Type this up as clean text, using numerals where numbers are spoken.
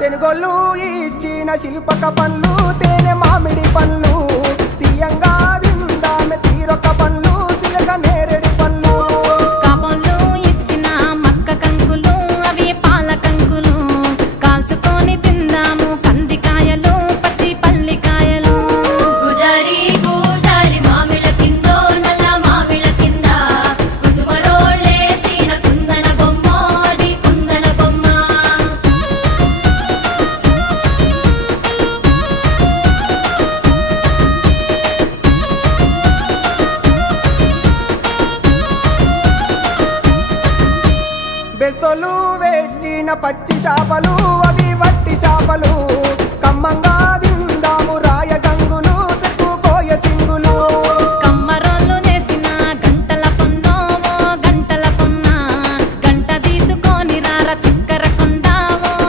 తెనుగోళ్ళు ఇచ్చిన శిల్పక పండ్లు తేనె మామిడి పండ్లు తీయంగా తిందామె తీరొక్క పండ్లు చిలక నేరేడు పండ్లు కాపోళ్ళు ఇచ్చిన మక్క కంకులు అవి పాల కంకులు కాల్చుకొని తిందాము కందికాయలు పచ్చి పల్లికాయలు గుజారి గుజారి మామిళ్ళ కిందో నల్ల మామిళ్ళ కింద కుసుమరోళ్ళేసిన కుందన బొమ్మ అది కుందన బొమ్మ బెస్తోలు పెట్టిన పచ్చి చేపలు అవి వట్టి చేపలు కమ్మంగా తిందాము